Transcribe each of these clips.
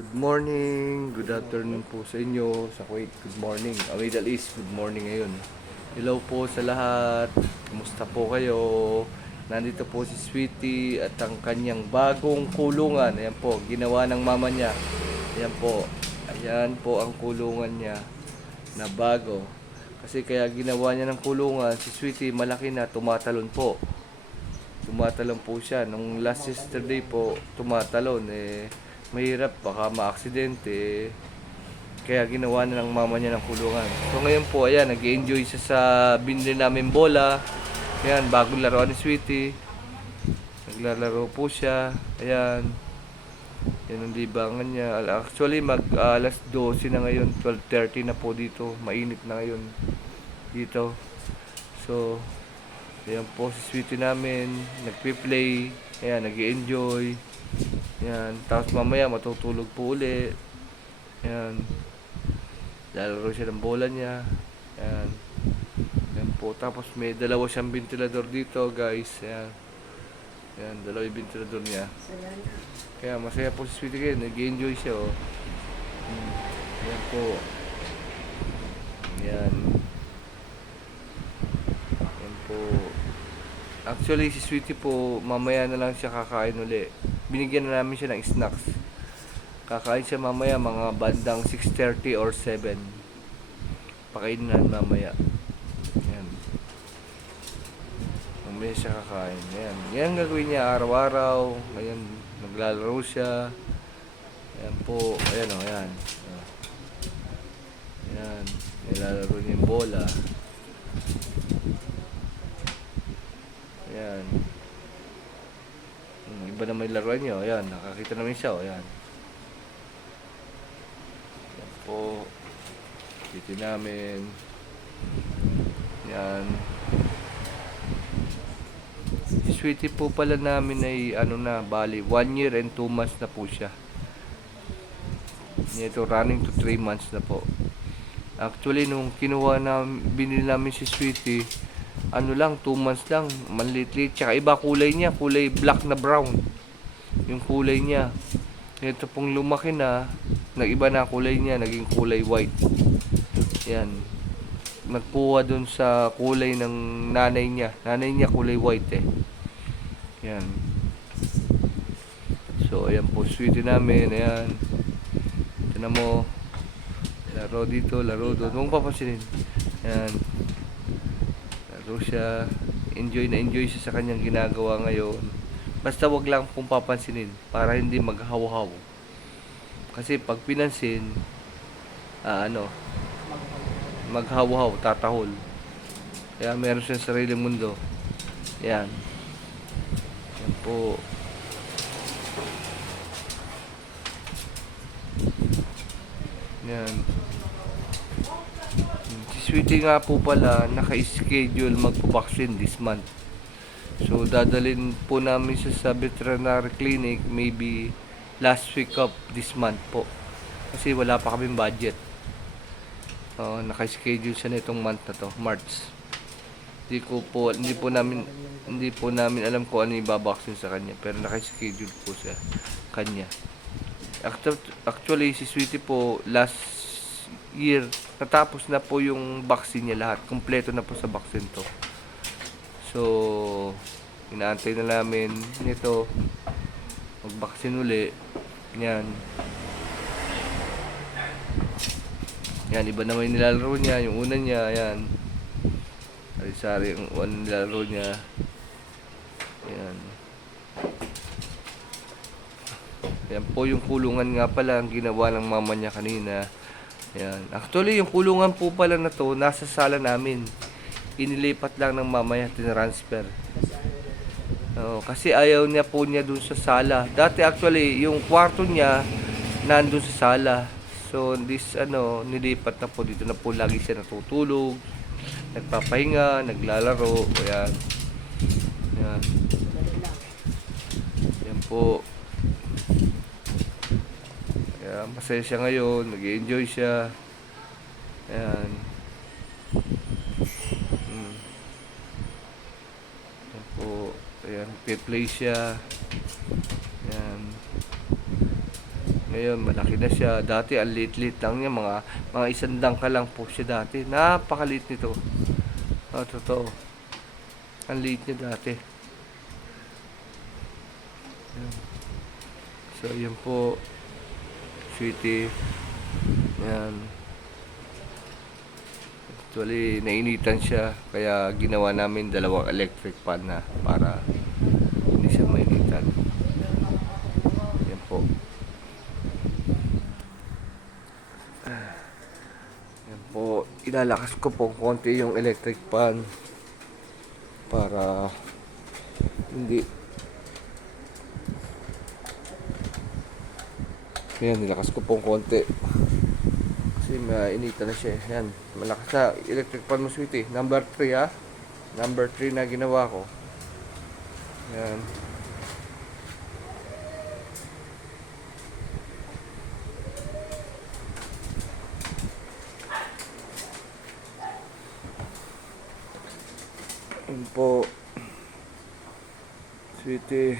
Good morning, good afternoon po sa inyo sa Kuwait. Good morning. Middle East, good morning ngayon. Hello po sa lahat. Kumusta po kayo? Nandito po si Sweetie at ang kanyang bagong kulungan. Ayan po, ginawa ng mama niya. Ayan po. Ayan po ang kulungan niya na bago. Kasi kaya ginawa niya ng kulungan, si Sweetie malaki na, tumatalon po. Tumatalon po siya. Nung last yesterday po, tumatalon. Mahirap, baka ma-aksidente. Kaya ginawa na ng mama niya ng kulungan. So ngayon po, ayan, nag-enjoy siya sa binili namin bola. Ayan, bagong laruan ni Sweetie. Naglalaro po siya. Ayan. Yan ang libangan niya. Actually, alas 12 na ngayon. 12:30 na po dito. Mainit na ngayon dito. So, ayan po si Sweetie namin. Nagpi-play. Ayan, nag-enjoy. Yan, tapos mamaya matutulog po uli. Yan. Lalaro siya ng bola niya. Yan. Yan po. Tapos may dalawa siyang ventilador dito, guys. Yan. Yan, dalawa yung ventilador niya. Kaya masaya po si Sweetie kayo. Nag-enjoy siya, oh. Yan po. Yan. Yan po. Actually, si Sweetie po, mamaya na lang siya kakain uli. Binigyan na namin siya ng snacks. Kakain siya mamaya mga bandang 6:30 or 7. Pakainin na mamaya. Yan. Mamaya siya kakain. Yan. Yan ang gagawin niya araw-araw. Ayan, naglalaro siya. Ayan po. Ayan o, ayan. Ayan. Nilalaro niya yung bola. Ayan. Iba na may laruan nyo. Ayan, nakakita namin siya. Ayan. Ayan po. Dito namin. Ayan. Si Sweetie po pala namin ay bali 1 year and 2 months na po siya. Ito running to 3 months na po. Actually, nung binili namin si Sweetie, 2 months lang, manlit-lit. Tsaka iba kulay niya, kulay black na brown. Yung kulay niya. Ito pong lumaki na, nag-iba na kulay niya, naging kulay white. Yan. Nagpuwa dun sa kulay ng nanay niya. Nanay niya kulay white eh. Yan. So, ayan po, Sweetie namin. Ayan. Ito na mo. Laro dito, laro doon. Huwag papansinin. Ayan. Laro siya. Enjoy siya sa kanyang ginagawa ngayon. Basta wag lang pong papansinin para hindi maghaw-haw. Kasi pag pinansin, maghaw-haw, tatahol. Kaya meron siyang sariling mundo. Yan. Yan po. Yan. Si Sweetie nga po pala, naka-schedule magpo-vaccine this month. So, dadalhin po namin siya sa veterinary clinic maybe last week of this month po. Kasi wala pa kaming budget. Naka-schedule siya nitong month na to, March. Hindi po namin alam kung ano ibabaksin sa kanya, pero naka-schedule po siya kanya. Actually, si Sweetie po last year natapos na po yung vaccine niya lahat. Kompleto na po sa vaccine to. So, inaantay na namin nito mag-vaccine uli. Yan. Yan, iba naman yung nilalaro niya. Yung una niya, yan. Sari-sari yung nilalaro niya. Yan. Yan po yung kulungan nga pala ang ginawa ng mama niya kanina. Yan. Actually, yung kulungan po pala na to, nasa sala namin. Inilipat lang ng mama niya, tinransfer. Kasi ayaw niya po niya dun sa sala. Dati actually, yung kwarto niya nandun sa sala. So, nilipat na po dito na po lagi siya natutulog, nagpapahinga, naglalaro. Ayan. Ayan. Ayan po. Kaya masaya siya ngayon, nag-enjoy siya. Ayan. Ayan po. Ayan, play siya. Ayan. Ngayon, malaki na siya. Dati, ang liit-liit lang niya. Mga isang dangka lang po siya dati. Napakaliit nito. Totoo. Ang liit niya dati. Yan. So, yun po. Sweetie. Yan. Actually, nainitan siya. Kaya ginawa namin dalawang electric fan na para hindi siya mainitan. Yan po. Yan po. Ilalakas ko po konti yung electric fan para hindi. Yan, nilakas ko po konti. Kasi mainitan na siya. Yan, malakas na. Electric fan mo, sweetie. Number 3 ha. Number 3 na ginawa ko. Yan. Yan po. Sweetie.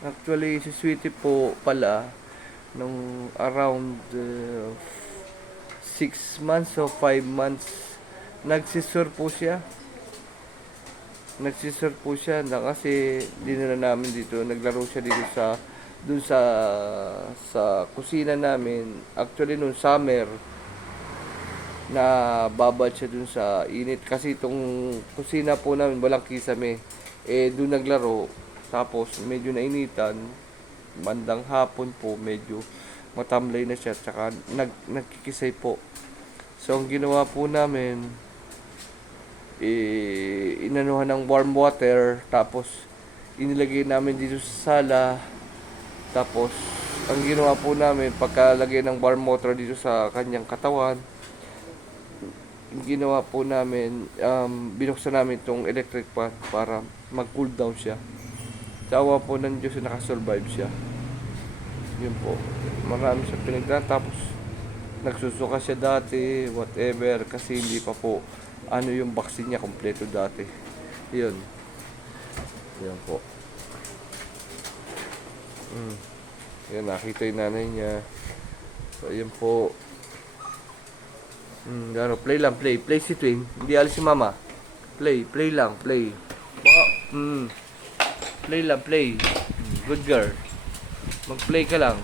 Actually, si Sweetie po pala, nung around 6 months o 5 months, nagsisur po siya. Nagsisur po siya na kasi dinala namin dito. Naglaro siya dito dun sa kusina namin. Actually, nung summer, na babad siya dun sa init. Kasi itong kusina po namin, walang kisame. Dun naglaro. Tapos medyo nainitan, bandang hapon po medyo matamlay na siya, tsaka nagkikisay po. So ang ginawa po namin, inanuhan ng warm water, tapos inilagay namin dito sa sala. Tapos ang ginawa po namin, pagkalagay ng warm water dito sa kanyang katawan, ginawa po namin, binuksan namin itong electric fan para mag-cool down siya. Sa awa po ng Diyos, nakasurvive siya. Yun po. Marami siya pinagdaan. Tapos, nagsusuka siya dati, whatever, kasi hindi pa po, yung vaccine niya, kompleto dati. Yun. Yan po. Yan, nakita yung nanay niya. So, yun po. Play lang, play. Play si Twin. Hindi alis si Mama. Play lang, play. Play lang, play. Good girl. Mag-play ka lang.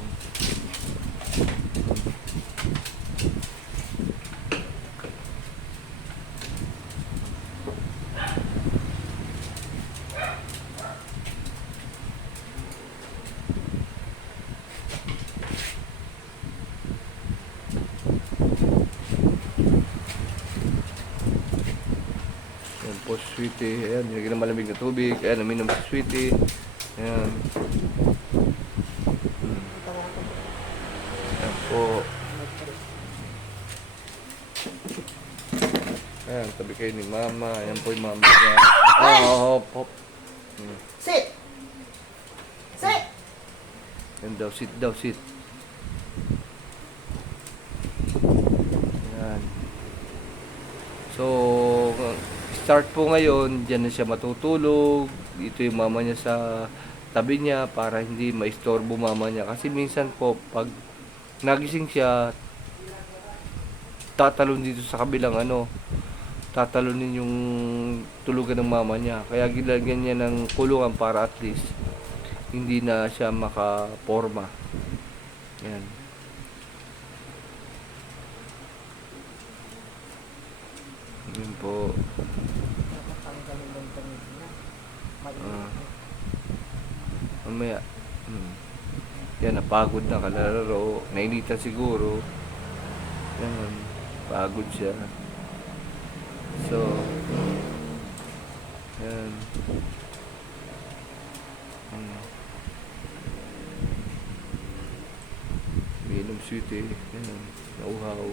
Yan po, Sweetie. Ayan, nilagyan ng malamig na tubig. Ayan, uminom si Sweetie. Ayan. Ayan po. Ayan, tabi kayo ni Mama. Ayan po yung Mama niya. Hop, hop. Sit! Sit! Ayan daw, sit daw, sit. Ayan. So, start po ngayon, dyan na siya matutulog. Dito yung mama niya sa tabi niya para hindi maistorbo mama niya. Kasi minsan po, pag nagising siya, tatalon dito sa kabilang tatalonin yung tulugan ng mama niya. Kaya gilagyan niya ng kulungan para at least hindi na siya makaporma. Yan. Yun po. Mamaya. Yan, napagod na kalalaro. Nainitan siguro. Yan. Pagod siya. So, yan. Minom Sweetie. Yan. Nauhaw.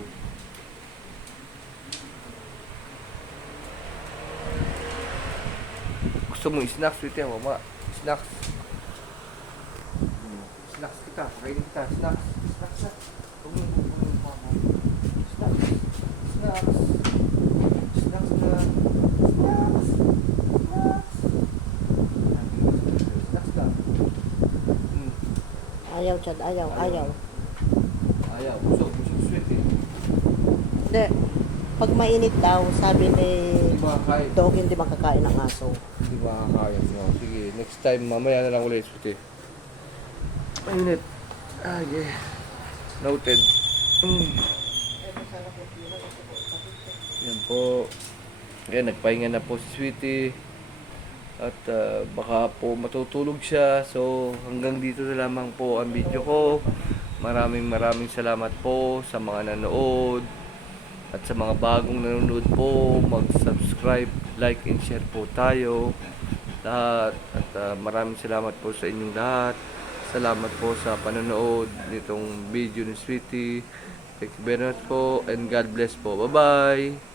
Gusto mo snacks, Sweetie, mama? Snacks. Snacks kita, kainin kita. Snacks. Snacks na. Snacks. Snacks. Snacks na. Snacks. Snacks. Snacks na. Ayaw, Chad. Ayaw. Ayaw. Busog, sweetie. Hindi. Pag mainit daw, sabi ni Hindi makakain. Dog, hindi makakain ng aso. Hindi makakain. No. Sige, next time, mamaya na lang ulit, sweetie. Mainit. Okay. Noted. Yan po. Ayan, nagpahinga na po si Sweetie. At baka po matutulog siya. So, hanggang dito na lamang po ang video ko. Maraming salamat po sa mga nanood. At sa mga bagong nanonood po, mag-subscribe, like, and share po tayo. Lahat. At maraming salamat po sa inyong lahat. Salamat po sa panonood nitong video ni Sweetie. Thank you very much po and God bless po. Bye-bye!